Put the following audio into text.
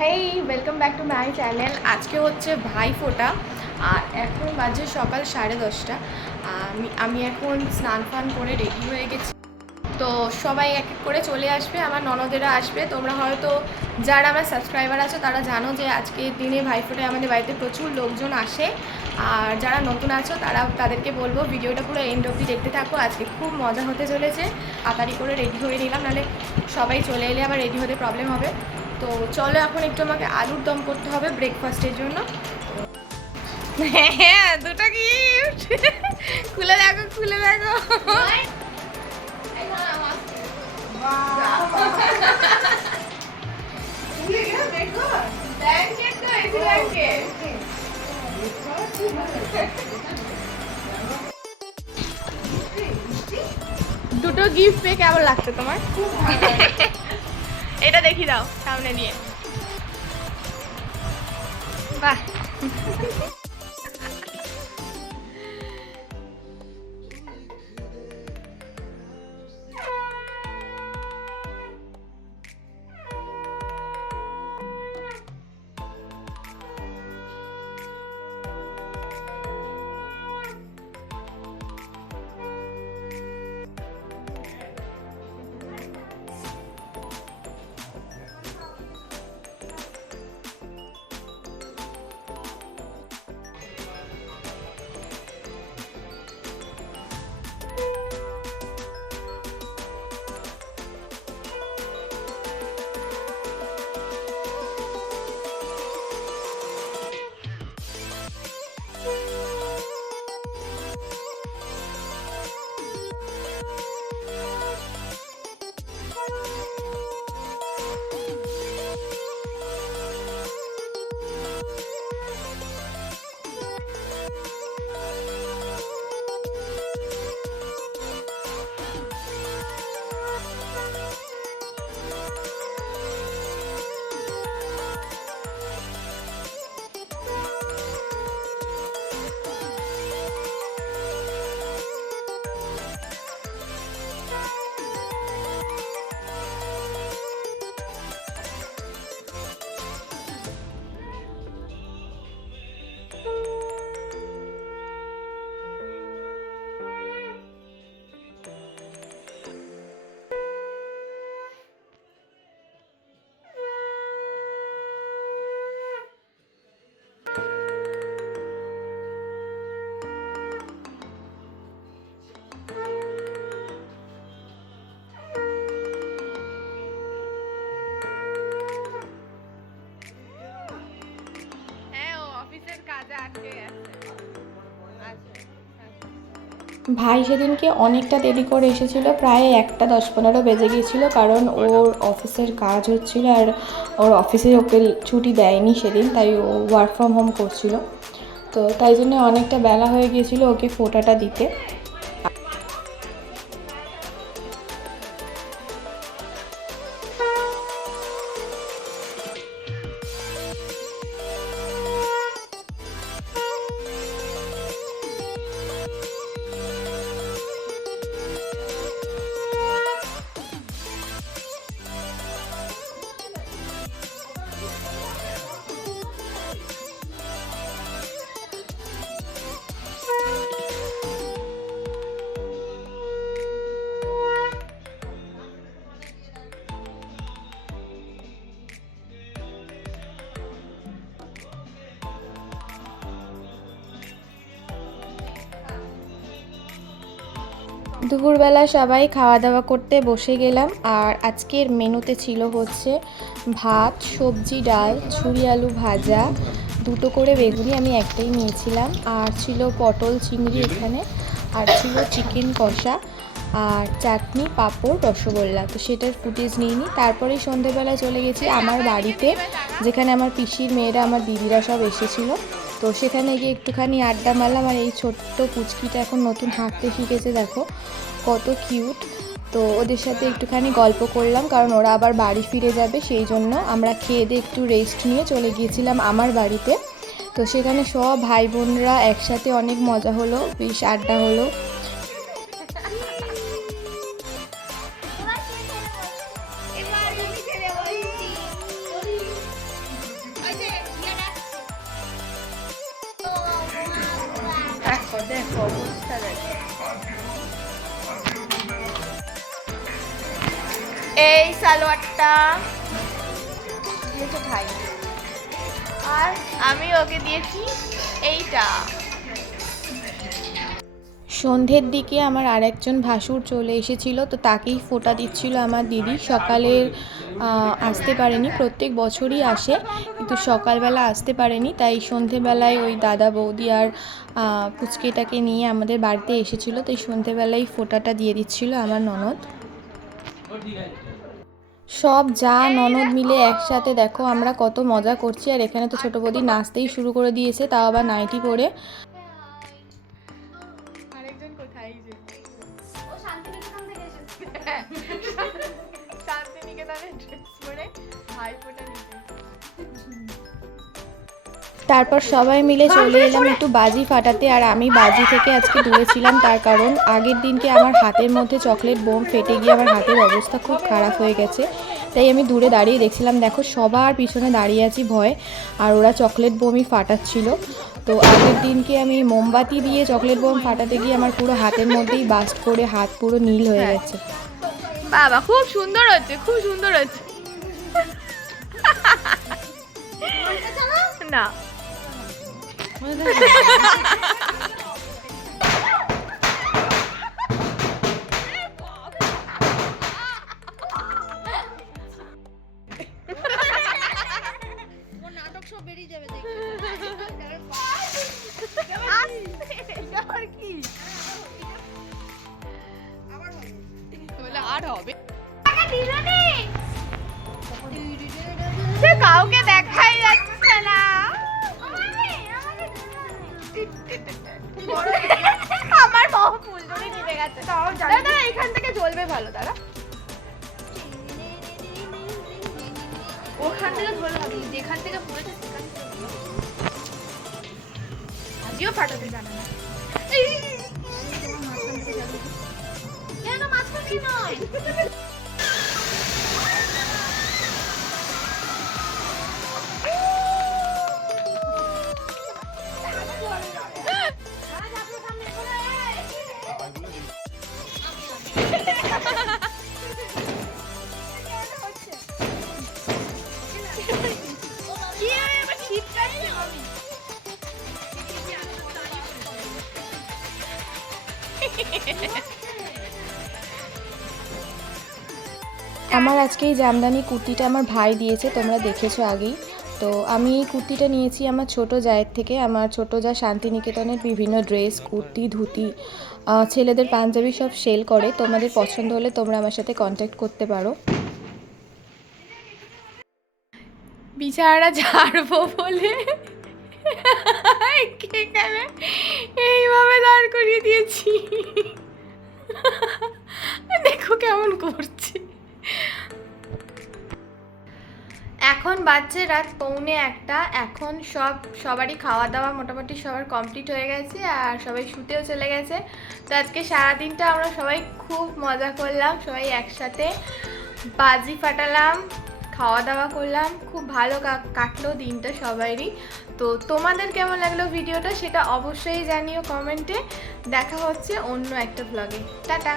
Hey welcome back to my channel আজকে হচ্ছে ভাই ফোটা আর এখন বাজে সকাল সাড়ে দশটা। আমি আমি এখন স্নান ফান করে রেডি হয়ে গেছি। তো সবাই এক এক করে চলে আসবে, আমার ননদেরা আসবে। তোমরা হয়তো যারা আমার সাবস্ক্রাইবার আছো, তারা জানো যে আজকে দিনে ভাইফোঁটায় আমাদের বাড়িতে প্রচুর লোকজন আসে। আর যারা নতুন আছো, তারা তাদেরকে বলব, ভিডিওটা পুরো এন্ড অবধি দেখতে থাকো। আজকে খুব মজা হতে চলেছে। তাড়াতাড়ি করে রেডি হয়ে নিলাম, নাহলে সবাই চলে এলে আবার রেডি হতে প্রবলেম হবে। তো চলো এখন একটু আমাকে আলুর দম করতে হবে ব্রেকফাস্টের জন্য। হ্যাঁ দুটো গিফট খুলে দেখো খুলে দেখো। দুটো গিফট পেয়ে কেমন লাগছে তোমার? এটা দেখি দাও সামনে নিয়ে বাহ। হ্যাঁ ভাই সেদিনকে অনেকটা দেরি করে এসেছিল প্রায় একটা দশ পনেরো বেজে গিয়েছিল কারণ ওর অফিসের কাজ হচ্ছিল আর ওর অফিসে ওকে ছুটি দেয়নি সেদিন তাই ও ওয়ার্ক ফ্রম হোম করছিল। তো তাই জন্য অনেকটা বেলা হয়ে গিয়েছিল ওকে ফোটাটা দিতে। দুপুরবেলা সবাই খাওয়া দাওয়া করতে বসে গেলাম আর আজকের মেনুতে ছিল হচ্ছে ভাত, সবজি, ডাল ছুরি আলু ভাজা। দুটো করে বেগুনি আমি একটাই নিয়েছিলাম। আর ছিল পটল চিংড়ি এখানে। আর ছিল চিকেন কষা আর চাটনি, পাঁপড়, রসগোল্লা। তো সেটার ফুটেজ নিইনি তারপরে সন্ধেবেলায় চলে গেছি আমার বাড়িতে, যেখানে আমার পিসির মেয়েরা, আমার দিদিরা সব এসেছিল। তো সেখানে গিয়ে একটুখানি আড্ডা মারলাম আর এই ছোট্ট পুচকিটা এখন নতুন হাঁটতে শিখেছে, দেখো। কত কিউট তো ওদের সাথে একটুখানি গল্প করলাম, কারণ ওরা আবার বাড়ি ফিরে যাবে, সেই জন্য আমরা খেয়ে দিয়ে একটু রেস্ট নিয়ে চলে গিয়েছিলাম আমার বাড়িতে। তো সেখানে সব ভাই বোনরা একসাথে অনেক মজা হলো, বেশ আড্ডা হলো। দেখো অবস্থা দেখো। এই সালোয়ারটা। ভাই। আর আমি ওকে দিয়েছি এইটা। সন্ধ্যের দিকে আমার আরেকজন ভাসুর চলে এসেছিল, তো তাকেই ফোটা দিচ্ছিল আমার দিদি। সকালের আসতে পারেনি, প্রত্যেক বছরই আসে, কিন্তু সকালবেলা আসতে পারেনি। তাই সন্ধেবেলায় ওই দাদা বৌদি আর পুচকেটাকে নিয়ে আমাদের বাড়িতে এসেছিল, তাই সন্ধেবেলায় ফোঁটাটা দিয়ে দিচ্ছিল আমার ননদ। সব যা ননদ মিলে একসাথে দেখো, আমরা কত মজা করছি। আর এখানে তো ছোটো বৌদি নাচতেই শুরু করে দিয়েছে, তাও আবার নাইটি পরে। আরেকজন কোথায় যে। ও শান্তিনিকেতন থেকে এসেছে। শান্তিনিকেতনের ড্রেস পরে ভাই ফোটা নিতে। তারপর সবাই মিলে চলে এলাম একটু বাজি ফাটাতে আর আমি বাজি থেকে আজকে দূরে ছিলাম তার কারণ আগের দিনকে আমার হাতের মধ্যে চকলেট বোম ফেটে গিয়ে আমার হাতের অবস্থা খুব খারাপ হয়ে গেছে। তাই আমি দূরে দাঁড়িয়ে দেখছিলাম দেখো সবার পিছনে দাঁড়িয়ে আছি ভয় আর ওরা চকলেট বোমই ফাটাচ্ছিল। তো আগের দিনকে আমি মোমবাতি দিয়ে চকলেট বোম ফাটাতে গিয়ে আমার পুরো হাতের মধ্যেই বাস্ট করে হাত পুরো নীল হয়ে গেছে। বাবা খুব সুন্দর হচ্ছে খুব সুন্দর হচ্ছে। না। আর হবে কাউকে থেকে ধরে ভাবি যেখান না। কেন মাঝখানে নয়? আমার আজকে এই জামদানি কুর্তিটা আমার ভাই দিয়েছে, তোমরা দেখেছ আগেই। তো আমি এই কুর্তিটা নিয়েছি আমার ছোট জায়ের থেকে। আমার ছোট যা শান্তিনিকেতনের বিভিন্ন ড্রেস, কুর্তি, ধুতি ছেলেদের পাঞ্জাবি সব সেল করে। তোমাদের পছন্দ হলে তোমরা আমার সাথে কন্ট্যাক্ট করতে পারো। বিচারা ঝাড়বো বলে এইভাবে দাঁড় করিয়ে দিয়েছি। করছে এখন বাজছে রাত পৌনে একটা, এখন সব, সবারই খাওয়া দাওয়া মোটামুটি সবার কমপ্লিট হয়ে গেছে আর সবাই শুতেও চলে গেছে। তো আজকে সারাদিনটা আমরা সবাই খুব মজা করলাম, সবাই একসাথে বাজি ফাটালাম খাওয়া দাওয়া করলাম, খুব ভালো কাটলো দিনটা সবারই তো তোমাদের কেমন লাগল ভিডিওটা সেটা অবশ্যই জানিও কমেন্টে। দেখা হচ্ছে অন্য একটা ব্লগে টাটা!